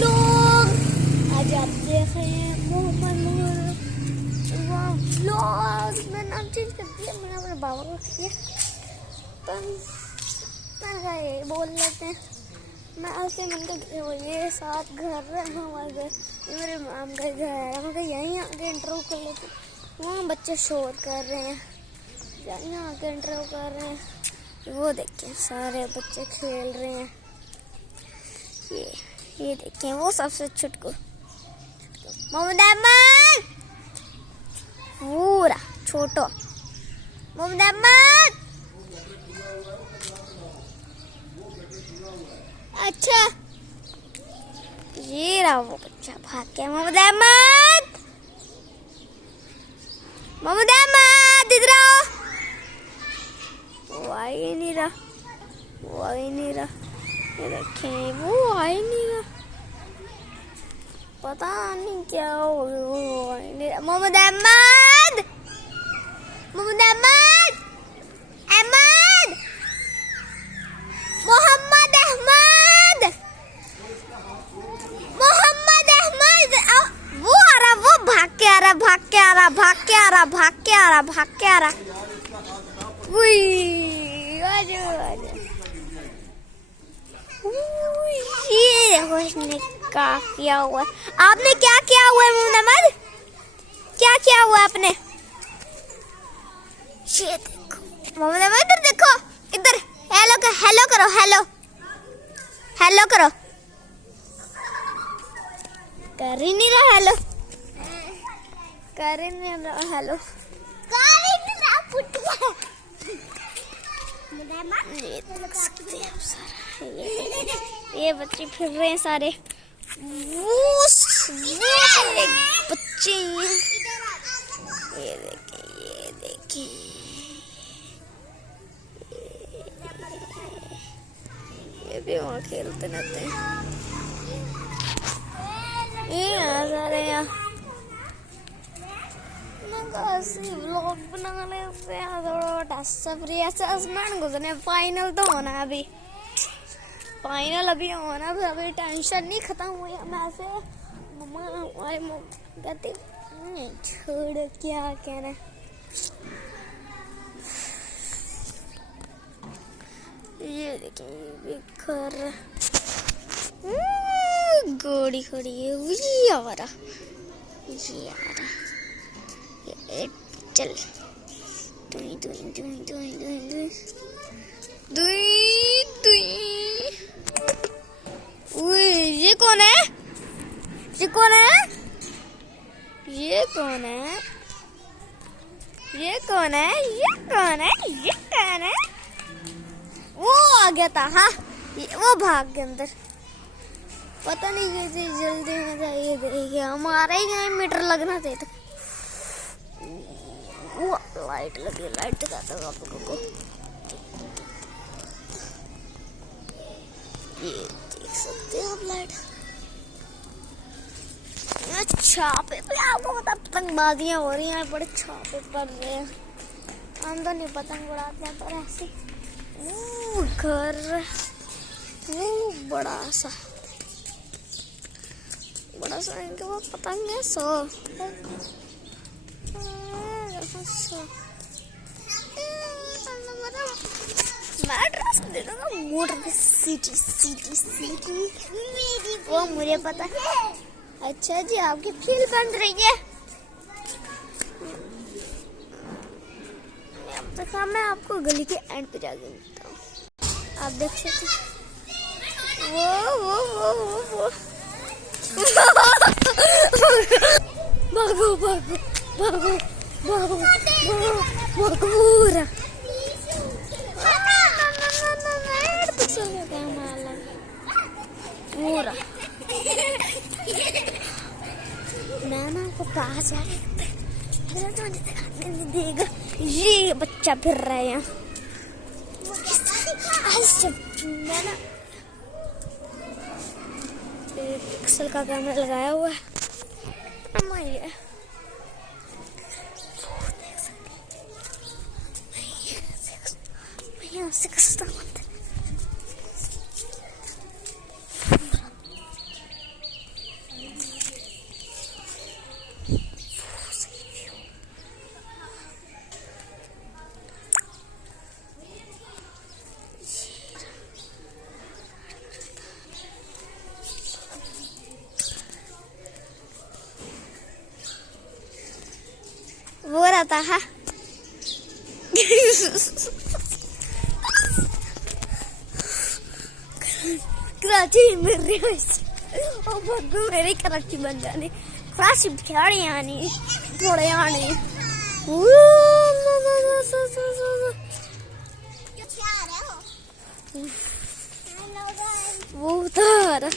लोग आज आप देख रहे हैं मोहम्मद व्लॉग। मैं नाम चेंज कर दिया, मैंने अपने बाबा को किया पर मैं ये बोल लेते हैं। मैं ऐसे मन का ये साथ घर है हमारे घर, मेरे माम का घर है, मैं यहीं आके इंटरव्यू कर लेते हैं। वहाँ बच्चे शोर कर रहे हैं, यहीं आके इंटरव्यू कर रहे हैं। वो देखिए सारे बच्चे खेल रहे हैं। ये देखिए वो सबसे छुटकू मोहम्मद अहमद, पूरा छोटो मोहम्मद अहमद। अच्छा ये रहा वो बच्चा भाग गया। मोहम्मद अहमद, मोहम्मद अहमद इधर आओ। वो आ ही नहीं रहा, वो आ ही नहीं रहा। ये देखें वो आ ही नहीं रहा, पता नहीं क्या हो गया। मोहम्मद अहमद, मोहम्मद अहमद, अहमद, मोहम्मद अहमद, मोहम्मद अहमद। वो आ रहा, वो भाग के आ रहा, भाग के आ रहा, भाग के आ रहा, भाग के आ रहा, भाग के आ रहा। ये देखो इसने क्या किया हुआ है। आपने क्या किया हुआ है मोहम्मद अहमद, क्या किया हुआ है आपने? ये देखो मोहम्मद अहमद, इधर देखो, इधर हेलो करो, हेलो करो, हेलो हेलो करो। कर ही नहीं रहा हेलो, कर ही नहीं रहा हेलो, कर ही नहीं रहा फुटबॉल। ये देख सकते हैं आप सारा, ये बच्चे फिर रहे हैं सारे। वो बच्चे ये देखिए, ये देखिए, ये भी वहाँ खेलते रहते हैं। ये आ रहे हैं व्लॉग बना लेते हैं थोड़ा सा फ्री। ऐसे आसमान गुजरने, फाइनल तो होना है अभी, फाइनल अभी होना है, अभी टेंशन नहीं खत्म हुई। मैं ऐसे मम्मा हमारे कहते छोड़ क्या कहना। ये देखिए घर गोड़ी खड़ी है, ये आ रहा, ये आ रहा। चल दुई दुई दुई दुई दुई दुई दुई। ये कौन है, ये कौन है, ये कौन है, ये कौन है, ये कौन है, ये कौन है? वो आ गया था, हाँ वो भाग गया अंदर, पता नहीं कैसे जल्दी में था। ये देखिए हमारे ही मीटर लगना चाहिए। वो लाइट लगी, लाइट दिखाता हूँ आप लोगों को। ये देख सकते हैं आप लाइट। छापे पे आपको पता पतंगबाजियां हो रही हैं, बड़े छापे पड़ रहे हैं। हम तो नहीं पतंग उड़ाते हैं, पर ऐसे वो घर वो बड़ा सा इनके वो पतंग है सो मोटर सिटी सिटी सिटी वो मुझे पता है। अच्छा जी आपकी फील बन रही है। अब तक मैं आपको गली के एंड पे जाके मिलता हूँ। आप देख सकते वो भागो भागो भागो भागो भागो पूरा पूरा। मैं ना आपको पास जाके दिखाने देगा। ये बच्चा फिर रहा है यहाँ। मैं ना पिक्सल का कैमरा लगाया हुआ है। है कराची मेरे मेरे कराची बन जाने कराची थोड़े आने वो उतार